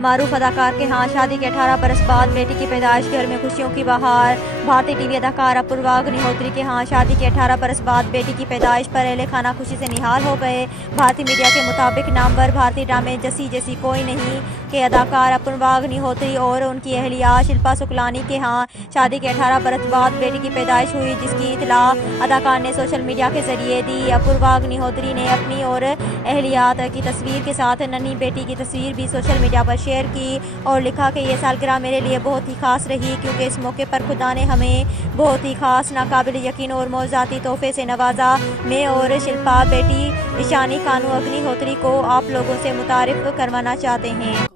मारूफ अदाकार के यहाँ शादी के 18 बरस बाद बेटी की पैदाइश, घर में खुशियों की बहार। भारतीय टीवी अदाकार अपूर्वा अग्निहोत्री के यहाँ शादी के 18 बरस बाद बेटी की पैदाइश पर अहले खाना खुशी से निहाल हो गए। भारतीय मीडिया के मुताबिक नामवर भारतीय ड्रामे जसी जैसी कोई नहीं के अदाकार अपूर्वा अग्निहोत्री और उनकी अहलिया शिल्पा शुक्लानी के यहाँ शादी के 18 बरस बाद बेटी की पैदाइश हुई, जिसकी इतला अदाकार ने सोशल मीडिया के जरिए दी। अपूर्वा अग्निहोत्री ने अपनी और अहलियात की तस्वीर के साथ नन्ही बेटी की तस्वीर भी सोशल मीडिया पर शेयर की और लिखा कि ये सालगिरह मेरे लिए बहुत ही खास रही, क्योंकि इस मौके पर खुदा ने हमें बहुत ही खास, नाकाबिल यकीन और मौज़ाती तोहफे से नवाजा। मैं और शिल्पा बेटी ईशानी कानू अग्निहोत्री को आप लोगों से मुतारिफ करवाना चाहते हैं।